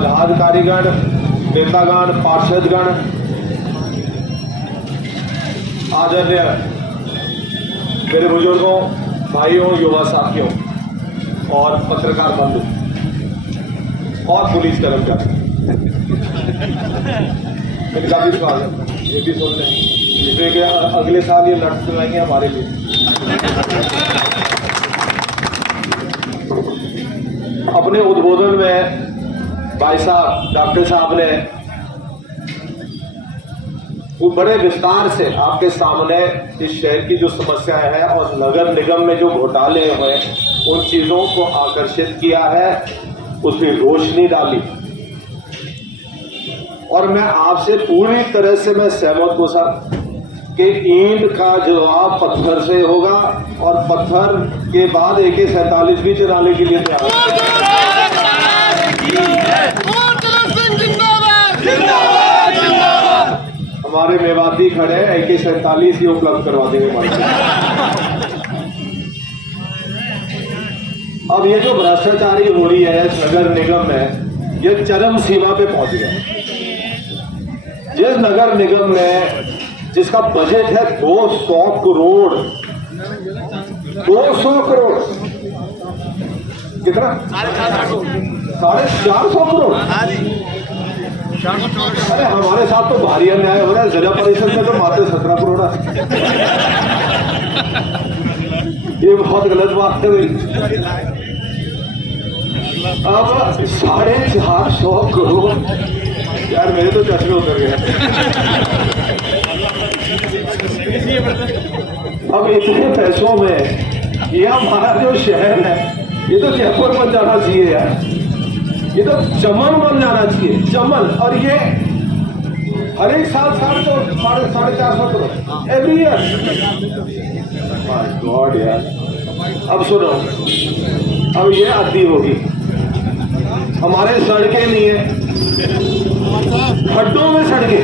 पदाधिकारीगण, नेतागण, पार्षदगण, आदरणीय मेरे बुजुर्गों, भाइयों, युवा साथियों और पत्रकार बंधु और पुलिस कर्मचारी, इनका भी स्वागत। ये भी सुन लें, जिसमें कि अगले साल ये लट सुनाएंगे हमारे लिए। अपने उद्बोधन में भाई साहब, डॉक्टर साहब ने वो बड़े विस्तार से आपके सामने इस शहर की जो समस्याएं हैं और नगर निगम में जो घोटाले हुए उन चीजों को आकर्षित किया है, उसकी रोशनी डाली। और मैं आपसे पूरी तरह से मैं सहमत हूं सर कि ईंट का जवाब पत्थर से होगा और पत्थर के बाद AK-47 भी चलाने के लिए तैयार है। हमारे मेवाती खड़े AK-47 ही उपलब्ध करवा देंगे हमारे। अब ये जो भ्रष्टाचारी हो रही है इस नगर निगम में, ये चरम सीमा पे पहुंच गया। जिस नगर निगम में जिसका बजट है 200 करोड़, 200 करोड़, कितना? 450 करोड़। अरे हमारे साथ तो भारी अन्याय हो रहा है। जिला परिषद में तो मात्र 17 करोड़ है। ये बहुत गलत बात है। अब 450 करोड़, यार मेरे तो चश्मे उतर गए। अब इतने पैसों में ये हमारा जो शहर है ये तो जयपुर बन जाना चाहिए यार, ये तो चमन बन जाना चाहिए, चमन। और ये हर एक साल तो 450 crore every year. My God यार। अब सुनो, अब ये अति होगी। हमारे सड़कें नहीं है, खड्डों में सड़कें।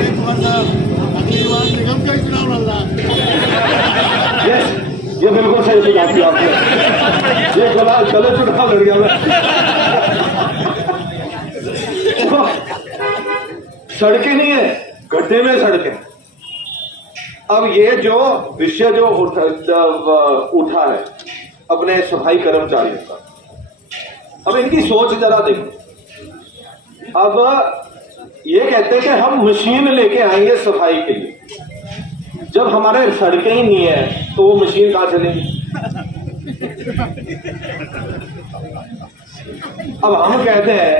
ये बिल्कुल सही सुझाव किया आपने। ये गलत चुनाव लड़ गया मैं। सड़कें नहीं है, गड्ढे में सड़कें। अब ये जो विषय जो उठा है अपने सफाई कर्मचारियों का, अब इनकी सोच जरा देखो। अब ये कहते हैं कि हम मशीन लेके आएंगे सफाई के लिए। जब हमारे सड़कें ही नहीं है तो वो मशीन कहां चलेगी? अब हम कहते हैं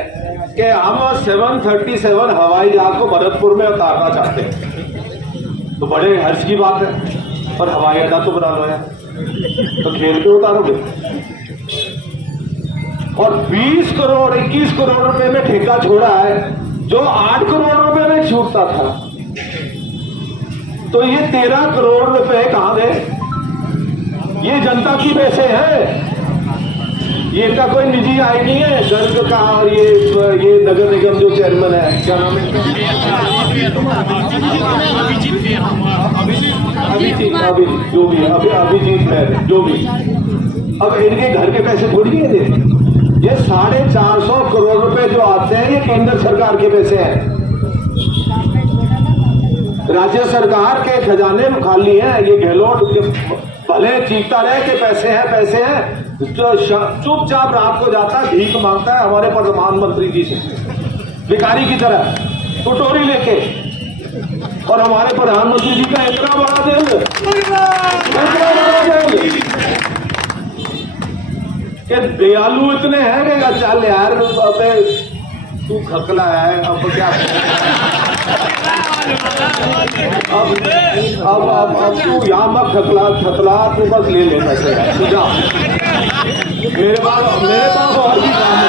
कि हम 737 हवाई जहाज को भरतपुर में उतारना चाहते हैं, तो बड़े हर्ष की बात है। और हवाई अड्डा तो बना लो यार, तो खेल पे उतारोगे। और 20 करोड़ 21 करोड़ रुपए में ठेका छोड़ा है, जो 8 करोड़ रुपए में छूटता था। तो ये 13 करोड़ रुपए कहां गए? ये जनता की पैसे हैं, ये इनका कोई निजी आय नहीं है गर्ग का। और ये नगर निगम जो चेयरमैन है, क्या नाम है? अभिजीत, जो भी अभिजीत है, जो भी। अब इनके घर के पैसे थोड़ी है ये 450 करोड़ रुपए जो आते हैं, ये केंद्र सरकार के पैसे हैं। राज्य सरकार के खजाने में खाली है। ये गहलोत भले चीखता रहे कि पैसे हैं पैसे हैं, तो चुपचाप रात को जाता है, भीख मांगता है हमारे प्रधानमंत्री जी से, भिखारी की तरह टोटोरी लेके। और हमारे प्रधानमंत्री जी का इतना बड़ा दिल कि दयालु इतने हैं कि चल यार अबे तू खकला है, अब क्या अब तू यहाँ मत खकला तू बस ले ले पैसे तू जा। मेरे पास और भी काम है।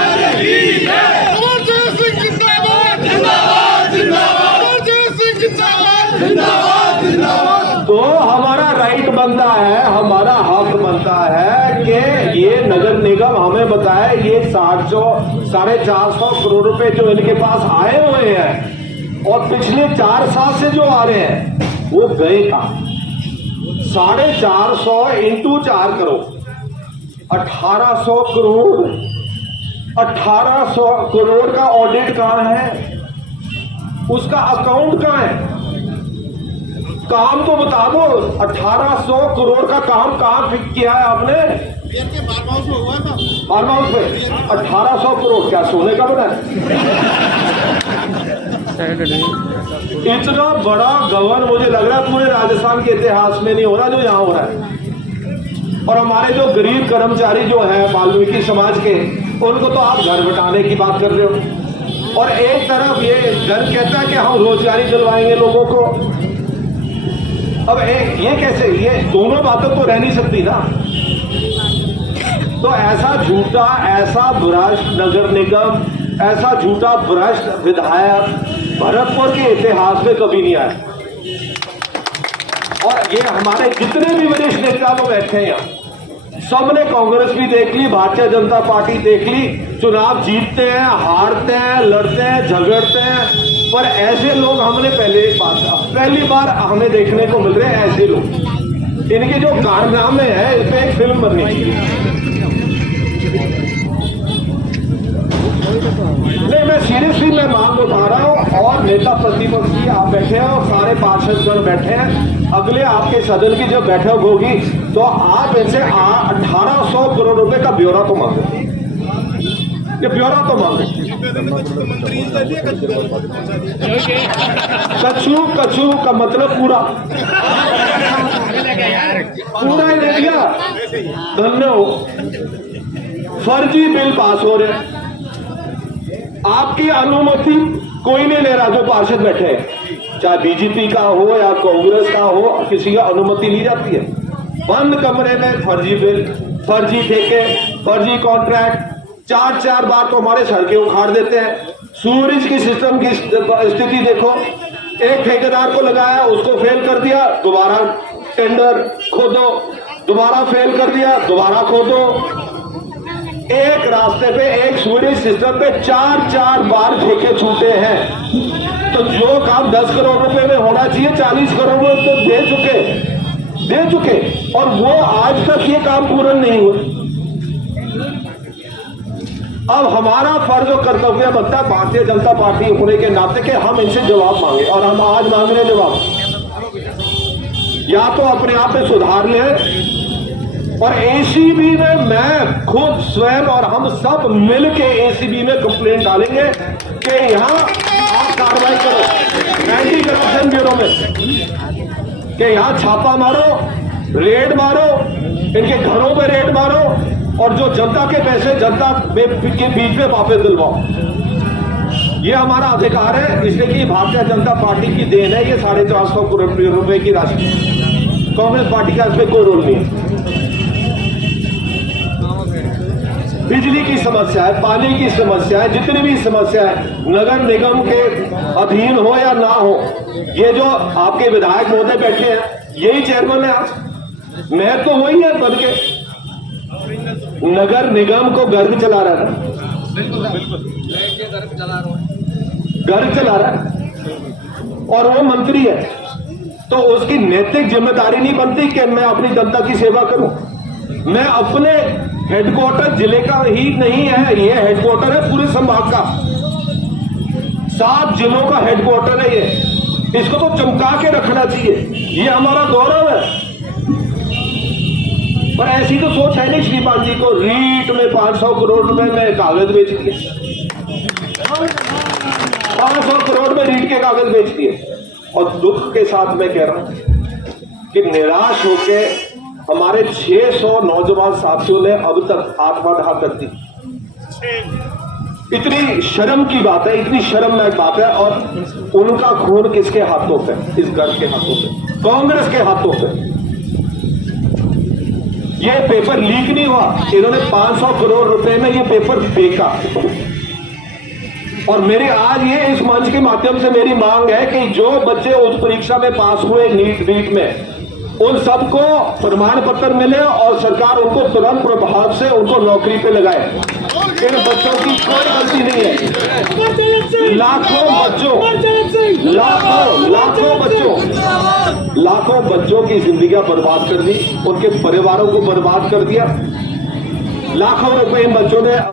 तो हमारा राइट बनता है, हमारा हक बनता है कि ये नगर निगम हमें बताए ये 450 करोड़ रुपए जो इनके पास आए हुए हैं और पिछले 4 साल से जो आ रहे हैं वो गए कहां? 450 इंटू 4 करोड़ 1800 करोड़ 1800 करोड़ का ऑडिट कहां है, उसका अकाउंट कहां है? काम तो बता दो। 1800 करोड़ का काम कहां फिक्स किया है आपने? फार्म हाउस में 1800 करोड़ क्या सोने का बना है? इतना बड़ा गबन मुझे लग रहा है पूरे राजस्थान के इतिहास में नहीं हो रहा जो यहां हो रहा है। और हमारे जो गरीब कर्मचारी जो है वाल्मीकि समाज के, उनको तो आप घर बटाने की बात कर रहे हो, और एक तरफ ये घर कहता है कि हम रोजगारी दिलवाएंगे लोगों को। अब ये कैसे, ये दोनों बातों तो रह नहीं सकती ना। तो ऐसा झूठा, ऐसा भ्रष्ट नगर निगम, ऐसा झूठा भ्रष्ट विधायक भरतपुर के इतिहास में कभी नहीं आया। और ये हमारे जितने भी वरिष्ठ नेता लोग बैठे हैं, सबने कांग्रेस भी देख ली, भारतीय जनता पार्टी देख ली, चुनाव जीतते हैं, हारते हैं, लड़ते हैं, झगड़ते हैं, पर ऐसे लोग हमने पहली बार हमें देखने को मिल रहे हैं। ऐसे लोग, इनके जो कारनामे हैं इस पे एक फिल्म बननी चाहिए। नहीं, मैं सीरियसली मैं मांग उठा रहा हूं, और नेता प्रतिपक्ष की आप बैठे हैं और सारे पार्षदगण बैठे हैं। अगले आपके सदन की जब बैठक होगी तो आप इनसे 1800 करोड़ रुपए का ब्यौरा तो मांगो, ये ब्यौरा तो मांगो। कछु का मतलब पूरा ही ले लिया। धन्य हो। फर्जी बिल पास हो रहे हैं, आपकी अनुमति कोई नहीं ले रहा। जो पार्षद बैठे हैं, चाहे बीजेपी का हो या कांग्रेस का हो, किसी की अनुमति ली जाती है। बंद कमरे में फर्जी बिल, फर्जी ठेके, फर्जी कॉन्ट्रैक्ट, 4 बार तो हमारे सड़कें उखाड़ देते हैं। सूरज की सिस्टम की स्थिति देखो, एक ठेकेदार को लगाया, उसको फेल कर दिया, दोबारा टेंडर खोदो, दोबारा फेल कर दिया, दोबारा खोदो। एक रास्ते पे, एक सूरज सिस्टम पे 4 बार ठेके छूटे हैं। तो जो काम 10 करोड़ रुपए में होना चाहिए, 40 करोड़ में तो दे चुके, और वो आज तक ये काम पूर्ण नहीं हुआ। अब हमारा फर्ज और कर्तव्य बनता है भारतीय जनता पार्टी होने के नाते के हम इनसे जवाब मांगे, और हम आज मांग रहे हैं जवाब। या तो अपने आप में सुधार लें, और एसीबी में मैं खुद स्वयं और हम सब मिलके एसीबी में कंप्लेंट डालेंगे कि यहां आप कार्रवाई करो, एंटी करप्शन ब्यूरो में, कि यहां छापा मारो, रेड मारो, इनके घरों पे रेड मारो, और जो जनता के पैसे जनता के बीच में वापस दिलवाओ। ये हमारा अधिकार है, इसलिए कि भारतीय जनता पार्टी की देन है ये 450 करोड़ रुपए की राशि। कांग्रेस पार्टी का इसमें कोई रोल नहीं है। बिजली की समस्या है, पानी की समस्या है, जितनी भी समस्या है, नगर निगम के अधीन हो या ना हो, ये जो आपके विधायक महोदय बैठे हैं, यही चेयरमैन है। आज मैं तो वही है बन के नगर निगम को गर्व चला रहा था, गर्व चला रहा है, और वो मंत्री है, तो उसकी नैतिक जिम्मेदारी नहीं बनती कि मैं अपनी जनता की सेवा करूं। मैं अपने हेडक्वार्टर जिले का ही नहीं है, ये हेडक्वार्टर है पूरे संभाग का, 7 जिलों का हेडक्वार्टर है ये। इसको तो चमका के रखना चाहिए, ये हमारा गौरव है। पर ऐसी तो सोच है नहीं श्रीमान जी को। रीट में 500 करोड़ रुपए में कागज बेच दिए, 500 करोड़ में रीट के कागज बेच दिए। और दुख के साथ मैं कह रहा हूं कि निराश होके हमारे 600 नौजवान साथियों ने अब तक आत्मदाह कर दी। इतनी शर्म की बात है, इतनी शर्मनाक बात है। और उनका खून किसके हाथों पे? इस घर के हाथों पे, कांग्रेस के हाथों पे। ये पेपर लीक नहीं हुआ, इन्होंने 500 करोड़ रुपए में ये पेपर बेचा। और मेरी आज ये इस मंच के माध्यम से मेरी मांग है कि जो बच्चे उस परीक्षा में पास हुए नीट में, उन सबको प्रमाण पत्र मिले और सरकार उनको तुरंत प्रभाव से उनको नौकरी पे लगाए। इन बच्चों की कोई गलती नहीं है। लाखों बच्चों की जिंदगियां बर्बाद कर दी, उनके परिवारों को बर्बाद कर दिया। लाखों रुपए इन बच्चों ने